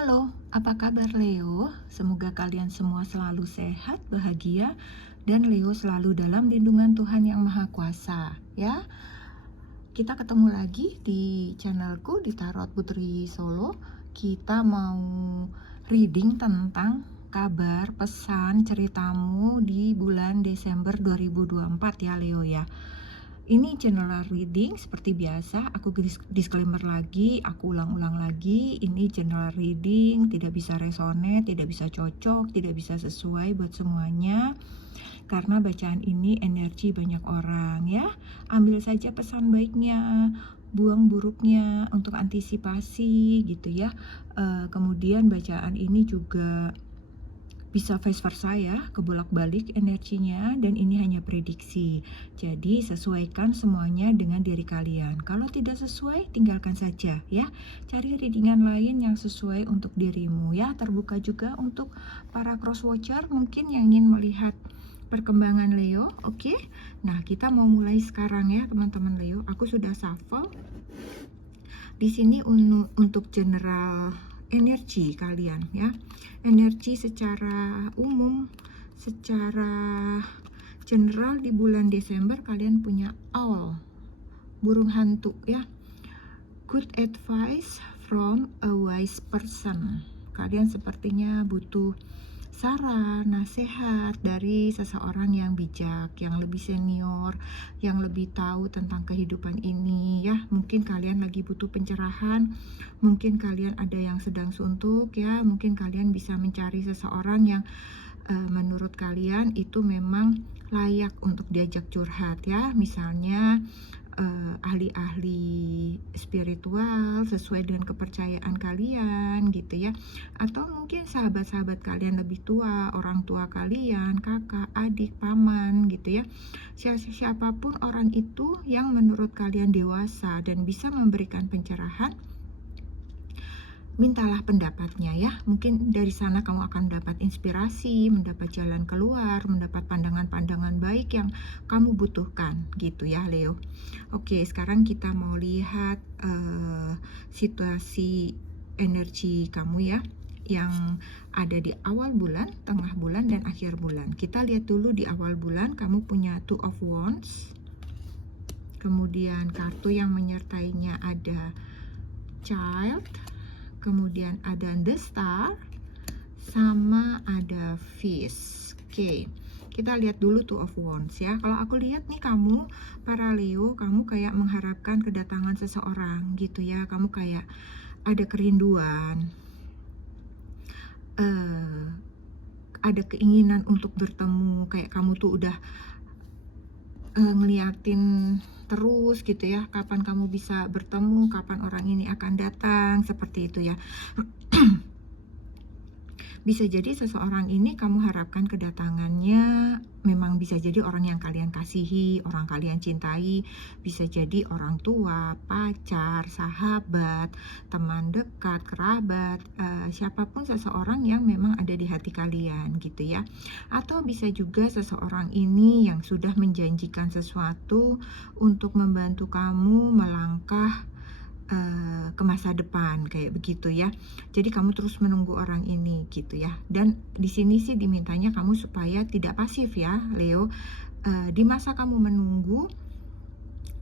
Halo, apa kabar Leo? Semoga kalian semua selalu sehat, bahagia, dan Leo selalu dalam lindungan Tuhan Yang Maha Kuasa, ya. Kita ketemu lagi di channelku di Tarot Putri Solo. Kita mau reading tentang kabar, pesan, ceritamu di bulan Desember 2024 ya Leo ya. Ini general reading seperti biasa, aku disclaimer lagi, aku ulang-ulang lagi, ini general reading, tidak bisa resonate, tidak bisa cocok, tidak bisa sesuai buat semuanya. Karena bacaan ini energi banyak orang ya. Ambil saja pesan baiknya, buang buruknya untuk antisipasi gitu ya. Kemudian bacaan ini juga bisa vice versa ya, kebolak-balik energinya, dan ini hanya prediksi. Jadi sesuaikan semuanya dengan diri kalian. Kalau tidak sesuai, tinggalkan saja ya. Cari readingan lain yang sesuai untuk dirimu ya. Terbuka juga untuk para cross watcher mungkin yang ingin melihat perkembangan Leo. Oke. Nah, kita mau mulai sekarang ya, teman-teman Leo. Aku sudah shuffle. Di sini untuk general energi kalian ya, energi secara umum, secara general di bulan Desember kalian punya owl, burung hantu ya. Good advice from a wise person. Kalian sepertinya butuh saran, nasihat dari seseorang yang bijak, yang lebih senior, yang lebih tahu tentang kehidupan ini ya. Mungkin kalian lagi butuh pencerahan, mungkin kalian ada yang sedang suntuk ya, mungkin kalian bisa mencari seseorang yang menurut kalian itu memang layak untuk diajak curhat ya. Misalnya ahli-ahli spiritual sesuai dengan kepercayaan kalian gitu ya, atau mungkin sahabat-sahabat kalian lebih tua, orang tua kalian, kakak, adik, paman gitu ya. Siapapun orang itu yang menurut kalian dewasa dan bisa memberikan pencerahan, mintalah pendapatnya ya. Mungkin dari sana kamu akan mendapat inspirasi, mendapat jalan keluar, mendapat pandangan-pandangan baik yang kamu butuhkan gitu ya Leo. Oke, sekarang kita mau lihat situasi energi kamu ya, yang ada di awal bulan, tengah bulan, dan akhir bulan. Kita lihat dulu di awal bulan, kamu punya Two of Wands. Kemudian kartu yang menyertainya ada Child, kemudian ada The Star, sama ada Fish. Oke, kita lihat dulu Two of Wands ya. Kalau aku lihat nih, kamu para Leo, kamu kayak mengharapkan kedatangan seseorang gitu ya. Kamu kayak ada kerinduan, ada keinginan untuk bertemu. Kayak kamu tuh udah ngeliatin terus gitu ya, kapan kamu bisa bertemu, kapan orang ini akan datang, seperti itu ya. Bisa jadi seseorang ini kamu harapkan kedatangannya memang bisa jadi orang yang kalian kasihi, orang kalian cintai, bisa jadi orang tua, pacar, sahabat, teman dekat, kerabat, siapapun seseorang yang memang ada di hati kalian gitu ya. Atau bisa juga seseorang ini yang sudah menjanjikan sesuatu untuk membantu kamu melangkah ke masa depan kayak begitu ya. Jadi kamu terus menunggu orang ini gitu ya. Dan di sini sih dimintanya kamu supaya tidak pasif ya Leo. Di masa kamu menunggu,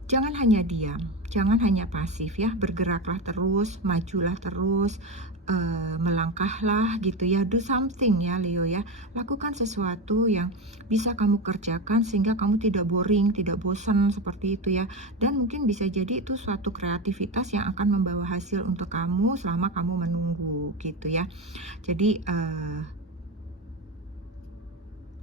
jangan hanya diam, jangan hanya pasif ya, bergeraklah terus, majulah terus, melangkahlah gitu ya, do something ya Leo ya. Lakukan sesuatu yang bisa kamu kerjakan sehingga kamu tidak boring, tidak bosan seperti itu ya. Dan mungkin bisa jadi itu suatu kreativitas yang akan membawa hasil untuk kamu selama kamu menunggu gitu ya. Jadi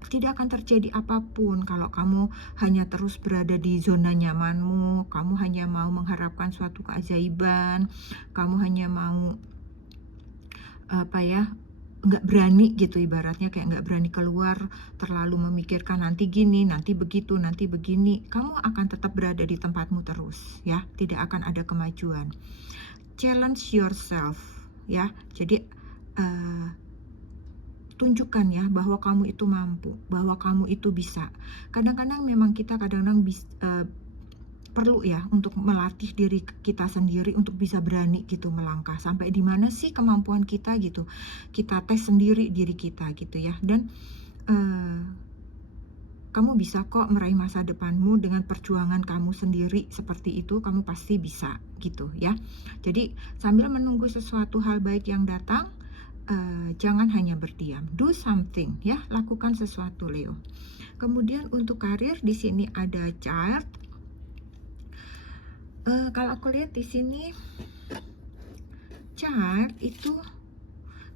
tidak akan terjadi apapun kalau kamu hanya terus berada di zona nyamanmu, kamu hanya mau mengharapkan suatu keajaiban, kamu hanya mau nggak berani gitu, ibaratnya kayak nggak berani keluar, terlalu memikirkan nanti gini, nanti begitu, nanti begini, kamu akan tetap berada di tempatmu terus ya, tidak akan ada kemajuan. Challenge yourself ya, jadi tunjukkan ya bahwa kamu itu mampu, bahwa kamu itu bisa. Kadang-kadang memang kita perlu ya untuk melatih diri kita sendiri untuk bisa berani gitu melangkah. Sampai di mana sih kemampuan kita gitu. Kita tes sendiri diri kita gitu ya. Dan kamu bisa kok meraih masa depanmu dengan perjuangan kamu sendiri seperti itu, kamu pasti bisa gitu ya. Jadi sambil menunggu sesuatu hal baik yang datang, jangan hanya berdiam, do something ya, lakukan sesuatu Leo. Kemudian untuk karir di sini ada chart. Kalau aku lihat di sini chart itu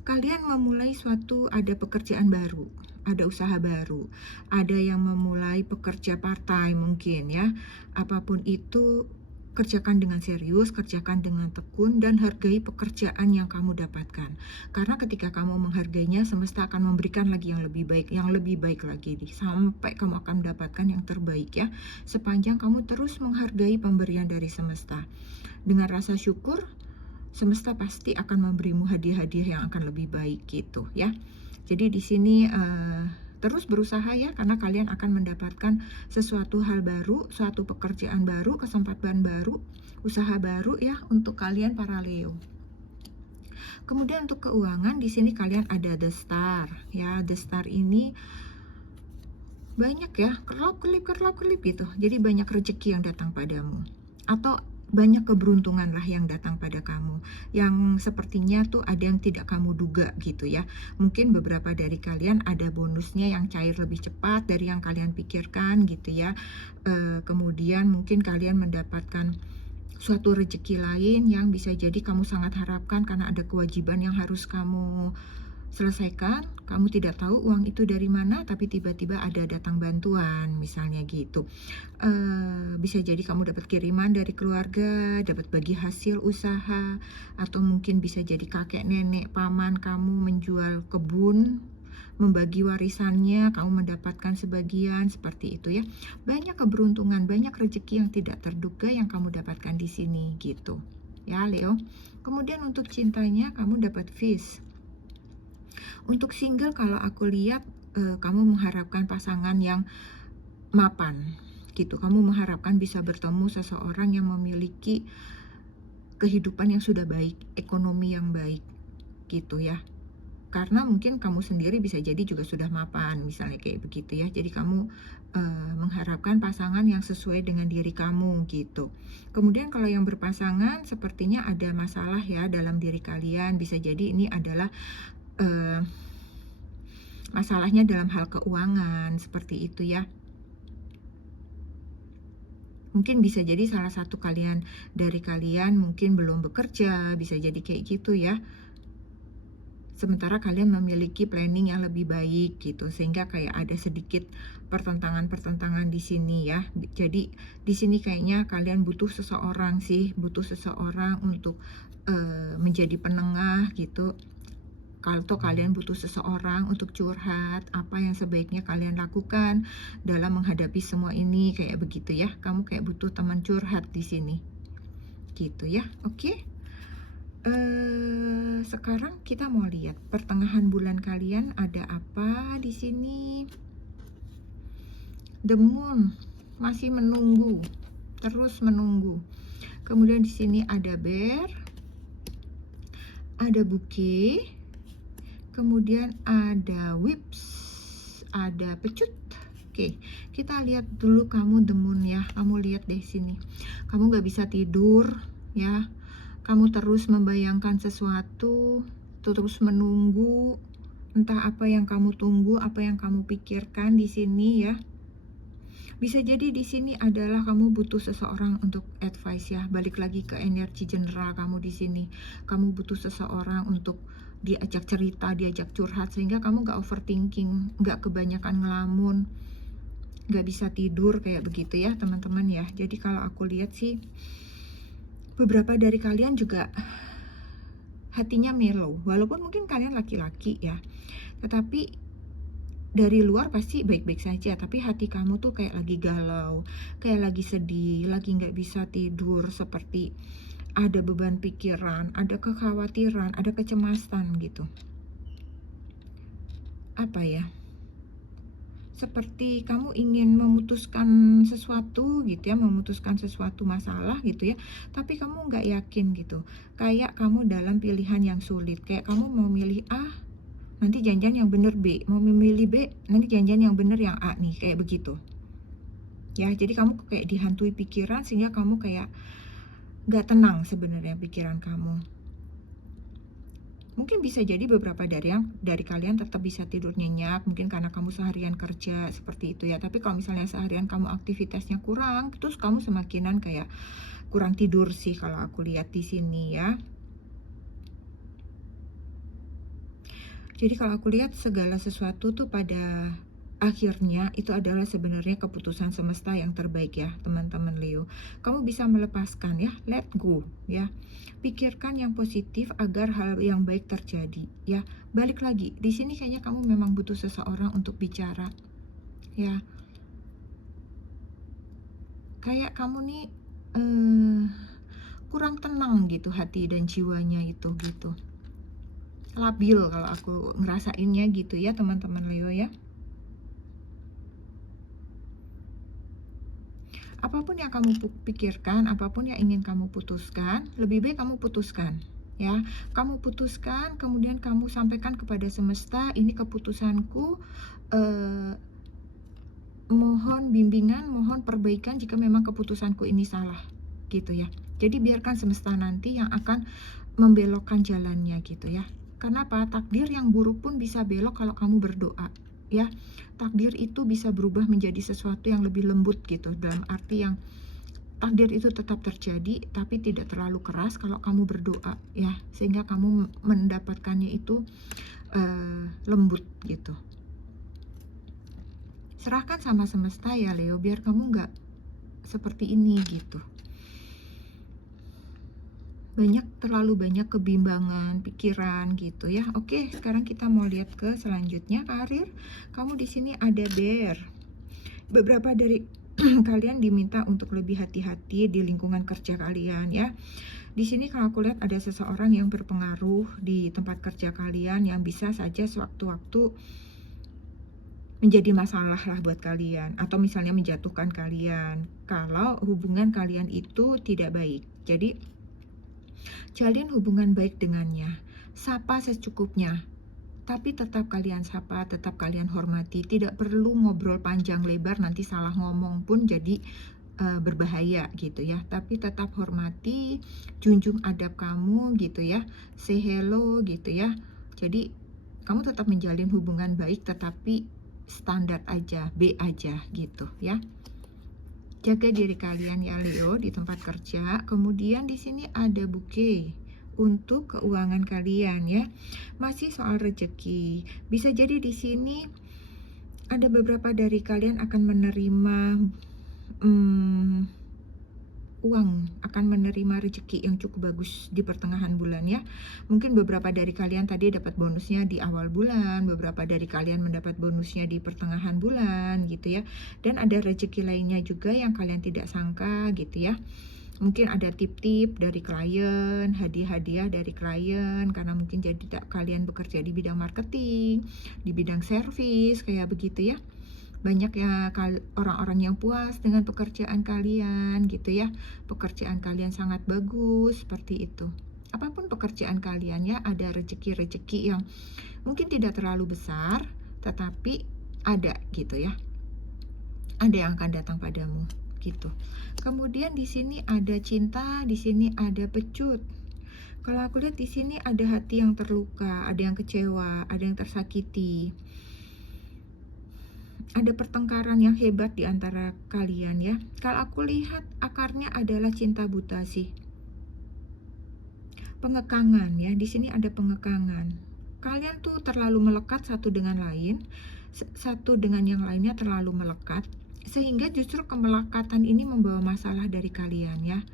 kalian memulai suatu, ada pekerjaan baru, ada usaha baru, ada yang memulai pekerja part-time mungkin ya. Apapun itu, kerjakan dengan serius, kerjakan dengan tekun, dan hargai pekerjaan yang kamu dapatkan. Karena ketika kamu menghargainya, semesta akan memberikan lagi yang lebih baik lagi nih, sampai kamu akan mendapatkan yang terbaik ya. Sepanjang kamu terus menghargai pemberian dari semesta. Dengan rasa syukur, semesta pasti akan memberimu hadiah-hadiah yang akan lebih baik gitu ya. Jadi di sini terus berusaha ya, karena kalian akan mendapatkan sesuatu hal baru, suatu pekerjaan baru, kesempatan baru, usaha baru ya untuk kalian para Leo. Kemudian untuk keuangan di sini kalian ada The Star ya. The Star ini banyak ya, kerlap-kelip gitu. Jadi banyak rezeki yang datang padamu, atau banyak keberuntungan lah yang datang pada kamu, yang sepertinya tuh ada yang tidak kamu duga gitu ya. Mungkin beberapa dari kalian ada bonusnya yang cair lebih cepat dari yang kalian pikirkan gitu ya. Kemudian mungkin kalian mendapatkan suatu rezeki lain yang bisa jadi kamu sangat harapkan karena ada kewajiban yang harus kamu selesaikan. Kamu tidak tahu uang itu dari mana, tapi tiba-tiba ada datang bantuan misalnya gitu. Bisa jadi kamu dapat kiriman dari keluarga, dapat bagi hasil usaha, atau mungkin bisa jadi kakek nenek paman kamu menjual kebun, membagi warisannya, kamu mendapatkan sebagian, seperti itu ya. Banyak keberuntungan, banyak rezeki yang tidak terduga yang kamu dapatkan di sini gitu ya Leo. Kemudian untuk cintanya kamu dapat Fish. Untuk single, kalau aku lihat kamu mengharapkan pasangan yang mapan gitu. Kamu mengharapkan bisa bertemu seseorang yang memiliki kehidupan yang sudah baik, ekonomi yang baik gitu ya. Karena mungkin kamu sendiri bisa jadi juga sudah mapan, misalnya kayak begitu ya. Jadi kamu mengharapkan pasangan yang sesuai dengan diri kamu gitu. Kemudian kalau yang berpasangan, sepertinya ada masalah ya dalam diri kalian. Bisa jadi ini adalah masalahnya dalam hal keuangan, seperti itu ya. Mungkin bisa jadi salah satu dari kalian mungkin belum bekerja, bisa jadi kayak gitu ya. Sementara kalian memiliki planning yang lebih baik gitu, sehingga kayak ada sedikit pertentangan di sini ya. Jadi di sini kayaknya kalian butuh seseorang untuk menjadi penengah gitu. Kalau kalian butuh seseorang untuk curhat, apa yang sebaiknya kalian lakukan dalam menghadapi semua ini, kayak begitu ya. Kamu kayak butuh teman curhat di sini, gitu ya. Oke. Sekarang kita mau lihat pertengahan bulan kalian ada apa di sini. The Moon masih menunggu, terus menunggu. Kemudian di sini ada Bear, ada Bouquet. Kemudian ada Whips, ada Pecut. Oke, kita lihat dulu kamu The Moon ya. Kamu lihat deh sini. Kamu gak bisa tidur ya. Kamu terus membayangkan sesuatu, terus menunggu. Entah apa yang kamu tunggu, apa yang kamu pikirkan di sini ya. Bisa jadi di sini adalah kamu butuh seseorang untuk advice ya. Balik lagi ke energi general kamu di sini. Kamu butuh seseorang untuk diajak cerita, diajak curhat, sehingga kamu gak overthinking, gak kebanyakan ngelamun, gak bisa tidur kayak begitu ya teman-teman ya. Jadi kalau aku lihat sih beberapa dari kalian juga hatinya mellow, walaupun mungkin kalian laki-laki ya, tetapi dari luar pasti baik-baik saja, tapi hati kamu tuh kayak lagi galau, kayak lagi sedih, lagi gak bisa tidur, seperti ada beban pikiran, ada kekhawatiran, ada kecemasan gitu. Apa ya? seperti kamu ingin memutuskan sesuatu gitu ya, memutuskan sesuatu masalah gitu ya, tapi kamu nggak yakin gitu. Kayak kamu dalam pilihan yang sulit, kayak kamu mau milih A, nanti janjian yang bener B, mau memilih B, nanti janjian yang bener yang A nih, kayak begitu. Ya, jadi kamu kayak dihantui pikiran sehingga kamu kayak nggak tenang sebenarnya pikiran kamu. Mungkin bisa jadi beberapa dari kalian tetap bisa tidur nyenyak, mungkin karena kamu seharian kerja seperti itu ya. Tapi kalau misalnya seharian kamu aktivitasnya kurang, terus kamu semakinan kayak kurang tidur sih kalau aku lihat di sini ya. Jadi kalau aku lihat segala sesuatu tuh pada akhirnya itu adalah sebenarnya keputusan semesta yang terbaik ya, teman-teman Leo. Kamu bisa melepaskan ya, let go ya. Pikirkan yang positif agar hal yang baik terjadi ya. Balik lagi, di sini kayaknya kamu memang butuh seseorang untuk bicara ya. Kayak kamu nih kurang tenang gitu hati dan jiwanya itu gitu. Labil kalau aku ngerasainnya gitu ya, teman-teman Leo ya. Apapun yang kamu pikirkan, apapun yang ingin kamu putuskan, lebih baik kamu putuskan ya. Kamu putuskan, kemudian kamu sampaikan kepada semesta, ini keputusanku, mohon bimbingan, mohon perbaikan jika memang keputusanku ini salah gitu ya. Jadi biarkan semesta nanti yang akan membelokkan jalannya gitu ya. Karena apa? Takdir yang buruk pun bisa belok kalau kamu berdoa ya. Takdir itu bisa berubah menjadi sesuatu yang lebih lembut gitu, dalam arti yang takdir itu tetap terjadi tapi tidak terlalu keras kalau kamu berdoa ya, sehingga kamu mendapatkannya itu lembut gitu. Serahkan sama semesta ya Leo, biar kamu nggak seperti ini gitu. Terlalu banyak kebimbangan pikiran gitu ya. Oke, sekarang kita mau lihat ke selanjutnya, karir. Kamu di sini ada bear. Beberapa dari kalian diminta untuk lebih hati-hati di lingkungan kerja kalian ya. Di sini kalau aku lihat ada seseorang yang berpengaruh di tempat kerja kalian yang bisa saja sewaktu-waktu menjadi masalah lah buat kalian, atau misalnya menjatuhkan kalian kalau hubungan kalian itu tidak baik. Jadi jalin hubungan baik dengannya, sapa secukupnya, tapi tetap kalian sapa, tetap kalian hormati. Tidak perlu ngobrol panjang lebar, nanti salah ngomong pun jadi berbahaya gitu ya. Tapi tetap hormati, junjung adab kamu gitu ya, say hello gitu ya. Jadi kamu tetap menjalin hubungan baik, tetapi standar aja, B aja gitu ya. Jaga diri kalian ya Leo di tempat kerja. Kemudian di sini ada bouquet untuk keuangan kalian ya. Masih soal rezeki. Bisa jadi di sini ada beberapa dari kalian akan menerima uang, akan menerima rezeki yang cukup bagus di pertengahan bulan ya. Mungkin beberapa dari kalian tadi dapat bonusnya di awal bulan, beberapa dari kalian mendapat bonusnya di pertengahan bulan gitu ya. Dan ada rezeki lainnya juga yang kalian tidak sangka gitu ya. Mungkin ada tip-tip dari klien, hadiah-hadiah dari klien, karena mungkin jadi kalian bekerja di bidang marketing, di bidang servis kayak begitu ya. Banyak ya orang-orang yang puas dengan pekerjaan kalian gitu ya. Pekerjaan kalian sangat bagus seperti itu. Apapun pekerjaan kalian ya, ada rezeki-rezeki yang mungkin tidak terlalu besar, tetapi ada gitu ya. Ada yang akan datang padamu gitu. Kemudian di sini ada cinta, di sini ada pecut. Kalau aku lihat di sini ada hati yang terluka, ada yang kecewa, ada yang tersakiti. Ada pertengkaran yang hebat di antara kalian ya. Kalau aku lihat akarnya adalah cinta buta sih. Pengekangan ya, di sini ada pengekangan. Kalian tuh terlalu melekat satu dengan lain, satu dengan yang lainnya terlalu melekat, sehingga justru kemelekatan ini membawa masalah dari kalian ya.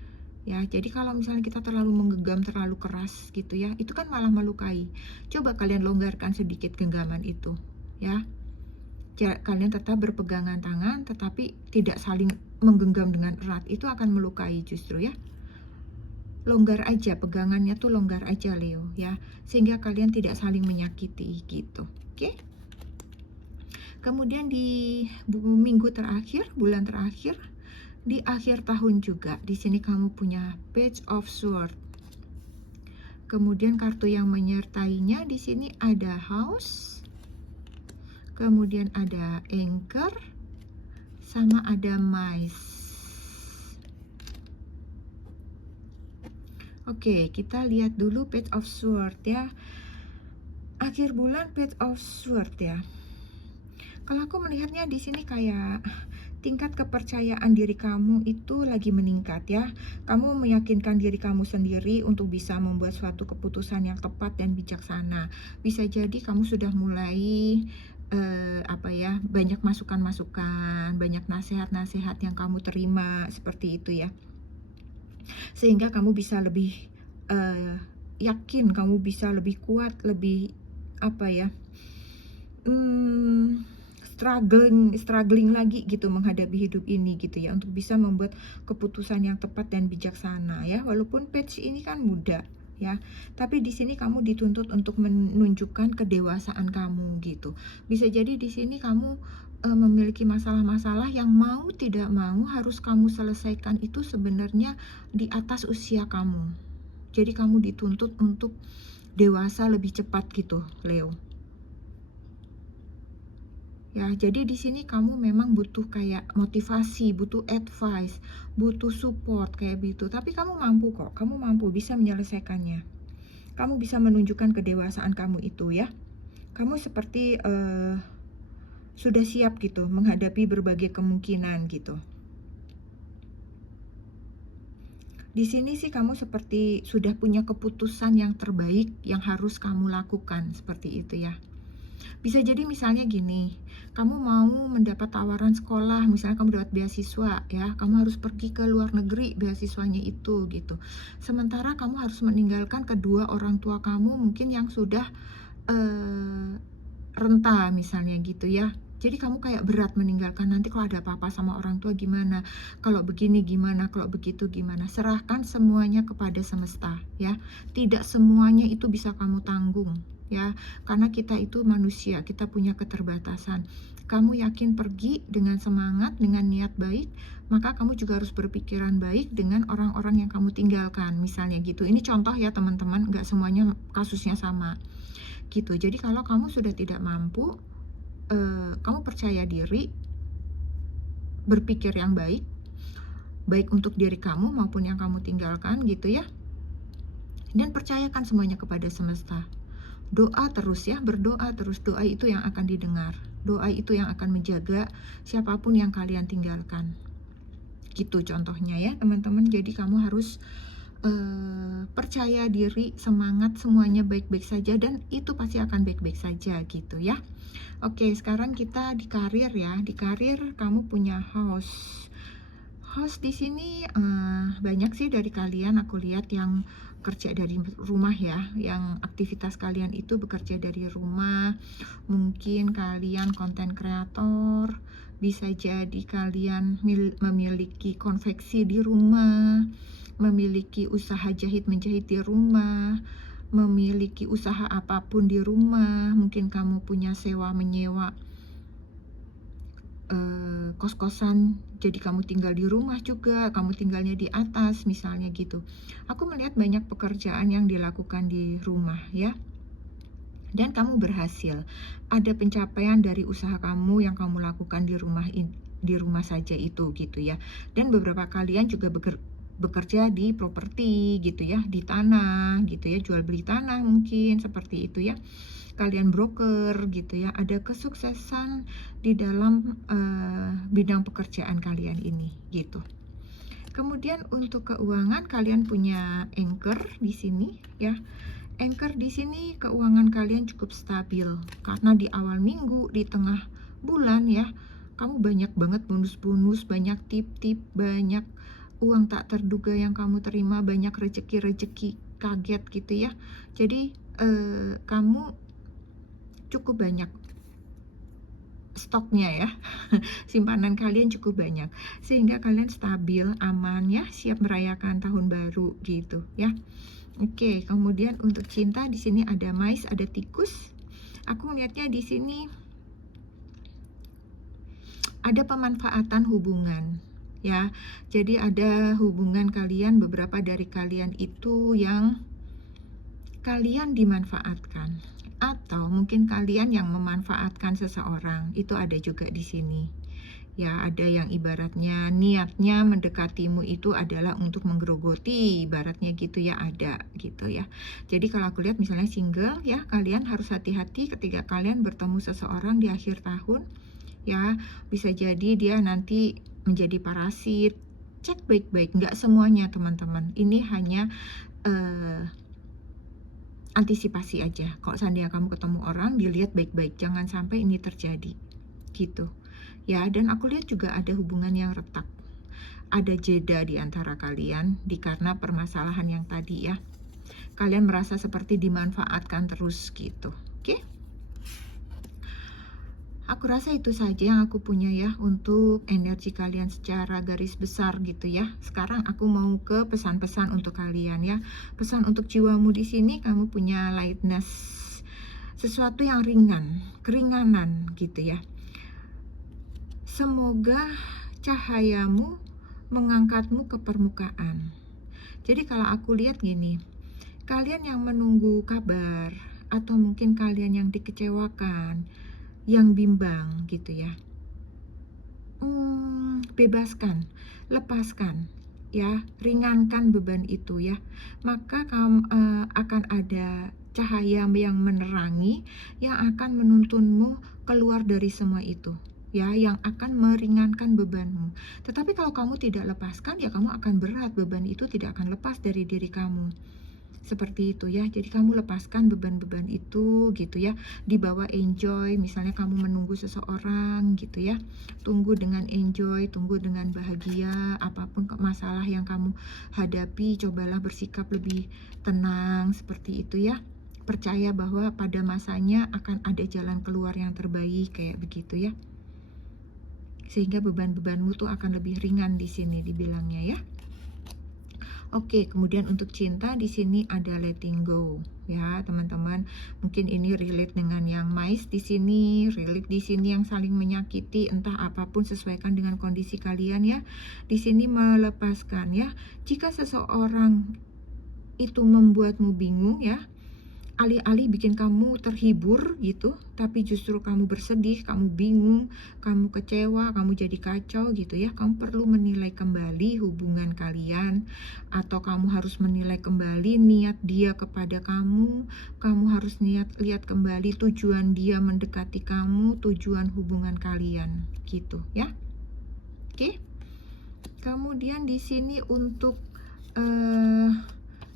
Ya, jadi kalau misalnya kita terlalu menggenggam terlalu keras gitu ya, itu kan malah melukai. Coba kalian longgarkan sedikit genggaman itu ya. Kalian tetap berpegangan tangan tetapi tidak saling menggenggam dengan erat, itu akan melukai justru ya. Longgar aja, pegangannya tuh longgar aja Leo ya, sehingga kalian tidak saling menyakiti gitu. Oke? Kemudian di minggu terakhir, bulan terakhir, di akhir tahun juga, di sini kamu punya Page of Swords. Kemudian kartu yang menyertainya di sini ada House, kemudian ada Anchor, sama ada Mice. Oke, kita lihat dulu Page of Swords ya. Akhir bulan Page of Swords ya. Kalau aku melihatnya di sini kayak tingkat kepercayaan diri kamu itu lagi meningkat ya. Kamu meyakinkan diri kamu sendiri untuk bisa membuat suatu keputusan yang tepat dan bijaksana. Bisa jadi kamu sudah mulai banyak masukan-masukan, banyak nasihat-nasihat yang kamu terima seperti itu ya. Sehingga kamu bisa lebih yakin, kamu bisa lebih kuat, lebih struggling lagi gitu menghadapi hidup ini gitu ya, untuk bisa membuat keputusan yang tepat dan bijaksana ya. Walaupun page ini kan muda ya, tapi di sini kamu dituntut untuk menunjukkan kedewasaan kamu gitu. Bisa jadi di sini kamu memiliki masalah-masalah yang mau tidak mau harus kamu selesaikan itu sebenarnya di atas usia kamu. Jadi kamu dituntut untuk dewasa lebih cepat gitu, Leo. Ya, jadi di sini kamu memang butuh kayak motivasi, butuh advice, butuh support kayak gitu. Tapi kamu mampu kok, kamu mampu bisa menyelesaikannya. Kamu bisa menunjukkan kedewasaan kamu itu ya. Kamu seperti sudah siap gitu menghadapi berbagai kemungkinan gitu. Di sini sih kamu seperti sudah punya keputusan yang terbaik yang harus kamu lakukan, seperti itu ya. Bisa jadi misalnya gini, kamu mau mendapat tawaran sekolah, misalnya kamu dapat beasiswa ya, kamu harus pergi ke luar negeri beasiswanya itu gitu. Sementara kamu harus meninggalkan kedua orang tua kamu mungkin yang sudah renta misalnya gitu ya. Jadi kamu kayak berat meninggalkan, nanti kalau ada apa-apa sama orang tua gimana, kalau begini gimana, kalau begitu gimana. Serahkan semuanya kepada semesta ya. Tidak semuanya itu bisa kamu tanggung ya, karena kita itu manusia, kita punya keterbatasan. Kamu yakin pergi dengan semangat, dengan niat baik, maka kamu juga harus berpikiran baik dengan orang-orang yang kamu tinggalkan, misalnya gitu. Ini contoh ya teman-teman, nggak semuanya kasusnya sama gitu. Jadi kalau kamu sudah tidak mampu, kamu percaya diri, berpikir yang baik, baik untuk diri kamu maupun yang kamu tinggalkan gitu ya, dan percayakan semuanya kepada semesta. Doa terus ya, berdoa terus. Doa itu yang akan didengar, doa itu yang akan menjaga siapapun yang kalian tinggalkan gitu contohnya ya teman-teman. Jadi kamu harus percaya diri, semangat, semuanya baik-baik saja dan itu pasti akan baik-baik saja gitu ya. Oke, sekarang kita di karir ya. Di karir kamu punya house di sini. Banyak sih dari kalian aku lihat yang kerja dari rumah ya, yang aktivitas kalian itu bekerja dari rumah. Mungkin kalian konten kreator, bisa jadi kalian memiliki konveksi di rumah, memiliki usaha jahit menjahit di rumah, memiliki usaha apapun di rumah. Mungkin kamu punya sewa menyewa kos-kosan, jadi kamu tinggal di rumah juga, kamu tinggalnya di atas misalnya gitu. Aku melihat banyak pekerjaan yang dilakukan di rumah ya, dan kamu berhasil. Ada pencapaian dari usaha kamu yang kamu lakukan di rumah saja itu gitu ya. Dan beberapa kalian juga bekerja di properti gitu ya, di tanah gitu ya, jual beli tanah mungkin seperti itu ya. Kalian broker gitu ya, ada kesuksesan di dalam bidang pekerjaan kalian ini gitu. Kemudian untuk keuangan kalian punya anchor di sini ya. Anchor di sini keuangan kalian cukup stabil karena di awal minggu, di tengah bulan ya, kamu banyak banget bonus-bonus, banyak tip-tip, banyak uang tak terduga yang kamu terima, banyak rezeki-rezeki kaget gitu ya. Jadi kamu cukup banyak stoknya ya, simpanan kalian cukup banyak sehingga kalian stabil, aman ya, siap merayakan tahun baru gitu ya. Oke, kemudian untuk cinta di sini ada mice, ada tikus. Aku melihatnya di sini ada pemanfaatan hubungan, ya. Jadi ada hubungan kalian, beberapa dari kalian itu yang kalian dimanfaatkan, atau mungkin kalian yang memanfaatkan seseorang, itu ada juga di sini. Ya, ada yang ibaratnya niatnya mendekatimu itu adalah untuk menggerogoti, ibaratnya gitu ya, ada gitu ya. Jadi kalau aku lihat misalnya single ya, kalian harus hati-hati ketika kalian bertemu seseorang di akhir tahun ya, bisa jadi dia nanti menjadi parasit. Cek baik-baik, nggak semuanya teman-teman, ini hanya antisipasi aja. Kalau seandainya kamu ketemu orang, dilihat baik-baik, jangan sampai ini terjadi gitu ya. Dan aku lihat juga ada hubungan yang retak, ada jeda di antara kalian karena permasalahan yang tadi ya. Kalian merasa seperti dimanfaatkan terus gitu. Oke? Aku rasa itu saja yang aku punya ya untuk energi kalian secara garis besar gitu ya. Sekarang aku mau ke pesan-pesan untuk kalian ya. Pesan untuk jiwamu di sini, kamu punya lightness, sesuatu yang ringan, keringanan gitu ya. Semoga cahayamu mengangkatmu ke permukaan. Jadi kalau aku lihat gini, kalian yang menunggu kabar, atau mungkin kalian yang dikecewakan, yang bimbang gitu ya, bebaskan, lepaskan ya, ringankan beban itu ya. Maka akan ada cahaya yang menerangi, yang akan menuntunmu keluar dari semua itu ya, yang akan meringankan bebanmu. Tetapi kalau kamu tidak lepaskan ya, kamu akan berat, beban itu tidak akan lepas dari diri kamu. Seperti itu ya. Jadi kamu lepaskan beban-beban itu gitu ya. Dibawa enjoy, misalnya kamu menunggu seseorang gitu ya. Tunggu dengan enjoy, tunggu dengan bahagia. Apapun masalah yang kamu hadapi, cobalah bersikap lebih tenang seperti itu ya. Percaya bahwa pada masanya akan ada jalan keluar yang terbaik kayak begitu ya. Sehingga beban-bebanmu tuh akan lebih ringan di sini dibilangnya ya. Oke, kemudian untuk cinta di sini ada letting go ya, teman-teman. Mungkin ini relate dengan yang mais di sini, relate di sini yang saling menyakiti, entah apapun sesuaikan dengan kondisi kalian ya. Di sini melepaskan ya. Jika seseorang itu membuatmu bingung ya, alih-alih bikin kamu terhibur gitu, tapi justru kamu bersedih, kamu bingung, kamu kecewa, kamu jadi kacau gitu ya. Kamu perlu menilai kembali hubungan kalian, atau kamu harus menilai kembali niat dia kepada kamu. Kamu harus lihat kembali tujuan dia mendekati kamu, tujuan hubungan kalian gitu ya. Oke. Kemudian di sini untuk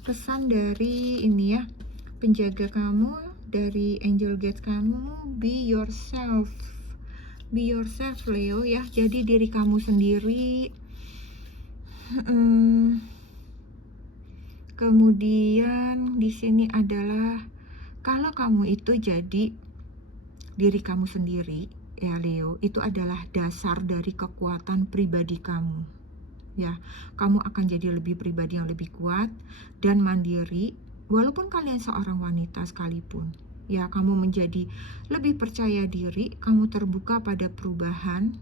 pesan dari ini ya, penjaga kamu, dari angel guides kamu, be yourself Leo ya. Jadi diri kamu sendiri. Kemudian di sini adalah kalau kamu itu jadi diri kamu sendiri ya Leo, itu adalah dasar dari kekuatan pribadi kamu ya. Kamu akan jadi lebih pribadi yang lebih kuat dan mandiri. Walaupun kalian seorang wanita sekalipun, ya, kamu menjadi lebih percaya diri, kamu terbuka pada perubahan,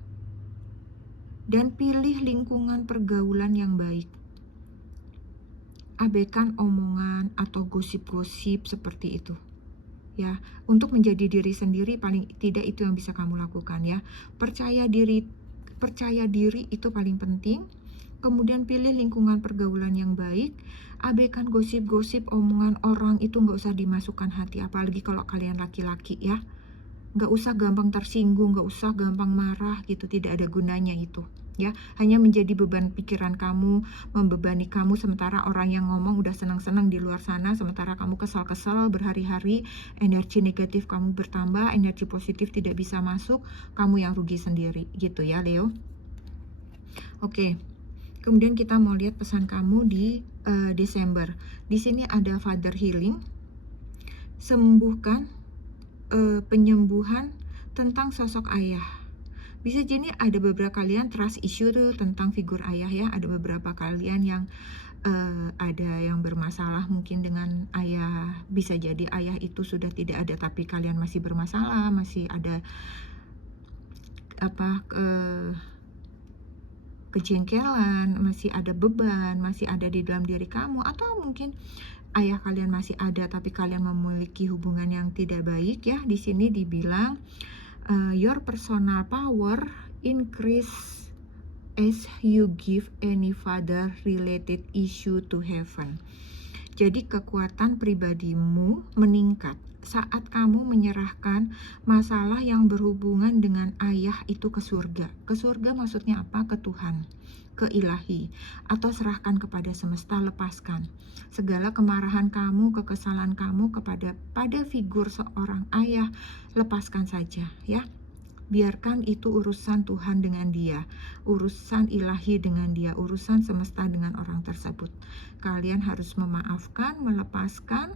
dan pilih lingkungan pergaulan yang baik. Abaikan omongan atau gosip-gosip seperti itu, ya. Untuk menjadi diri sendiri, paling tidak itu yang bisa kamu lakukan ya. Percaya diri itu paling penting. Kemudian pilih lingkungan pergaulan yang baik. Abaikan gosip-gosip, omongan orang itu nggak usah dimasukkan hati, apalagi kalau kalian laki-laki ya. Nggak usah gampang tersinggung, nggak usah gampang marah gitu, tidak ada gunanya itu ya. Hanya menjadi beban pikiran kamu, membebani kamu, sementara orang yang ngomong udah senang-senang di luar sana, sementara kamu kesal-kesal berhari-hari, energi negatif kamu bertambah, energi positif tidak bisa masuk, kamu yang rugi sendiri gitu ya Leo. Oke. Kemudian kita mau lihat pesan kamu di Desember. Di sini ada Father Healing, sembuhkan, penyembuhan tentang sosok ayah. Bisa jadi ada beberapa kalian trust issue tuh tentang figur ayah ya. Ada beberapa kalian yang ada yang bermasalah mungkin dengan ayah. Bisa jadi ayah itu sudah tidak ada, tapi kalian masih bermasalah, masih ada kejengkelan, masih ada beban, masih ada di dalam diri kamu, atau mungkin ayah kalian masih ada tapi kalian memiliki hubungan yang tidak baik ya. Di sini dibilang your personal power increase as you give any father related issue to heaven. Jadi kekuatan pribadimu meningkat saat kamu menyerahkan masalah yang berhubungan dengan ayah itu ke surga. Ke surga maksudnya apa? Ke Tuhan, ke ilahi, atau serahkan kepada semesta, lepaskan. Segala kemarahan kamu, kekesalan kamu pada figur seorang ayah, lepaskan saja ya. Biarkan itu urusan Tuhan dengan dia, urusan ilahi dengan dia, urusan semesta dengan orang tersebut. Kalian harus memaafkan, melepaskan,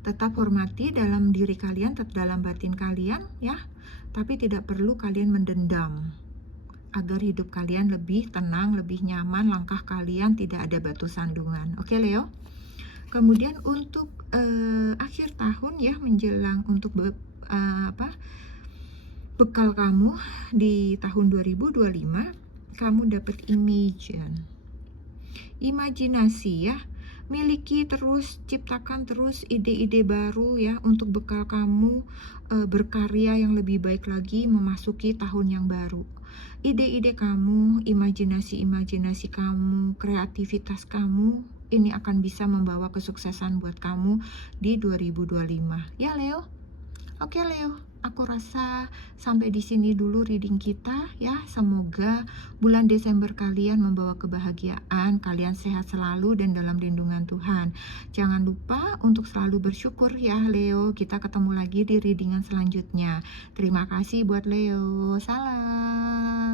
tetap hormati dalam diri kalian, dalam batin kalian ya. Tapi tidak perlu kalian mendendam, agar hidup kalian lebih tenang, lebih nyaman, langkah kalian tidak ada batu sandungan. Oke Leo? Kemudian untuk akhir tahun ya, menjelang untuk bekal kamu di tahun 2025, kamu dapat imajinasi ya. Miliki terus, ciptakan terus ide-ide baru ya untuk bekal kamu berkarya yang lebih baik lagi memasuki tahun yang baru. Ide-ide kamu, imajinasi kamu, kreativitas kamu, ini akan bisa membawa kesuksesan buat kamu di 2025. Ya Leo? Oke Leo, aku rasa sampai di sini dulu reading kita ya. Semoga bulan Desember kalian membawa kebahagiaan, kalian sehat selalu dan dalam lindungan Tuhan. Jangan lupa untuk selalu bersyukur ya Leo. Kita ketemu lagi di readingan selanjutnya. Terima kasih buat Leo. Salam.